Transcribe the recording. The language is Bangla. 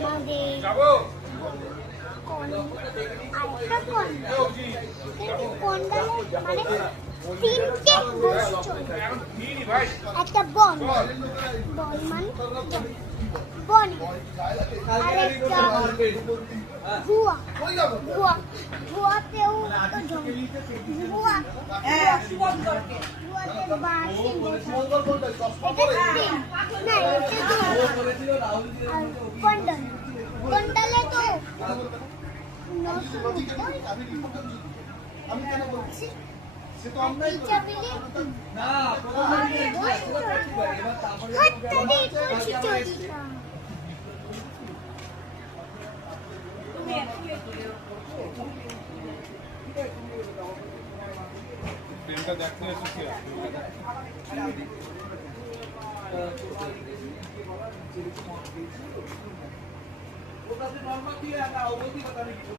আমাদের আরেকটা কন্ডালে মানে তিনটে বস্তু চলে একটা বন মানে বন আরেকটা গুয়া গুয়াতেও গুয়াতে বাসি কন্ডালে তো ট্রেনটা দেখতে এসেছি ওটাতে নরমাল দিয়ে একটা অবধি কথা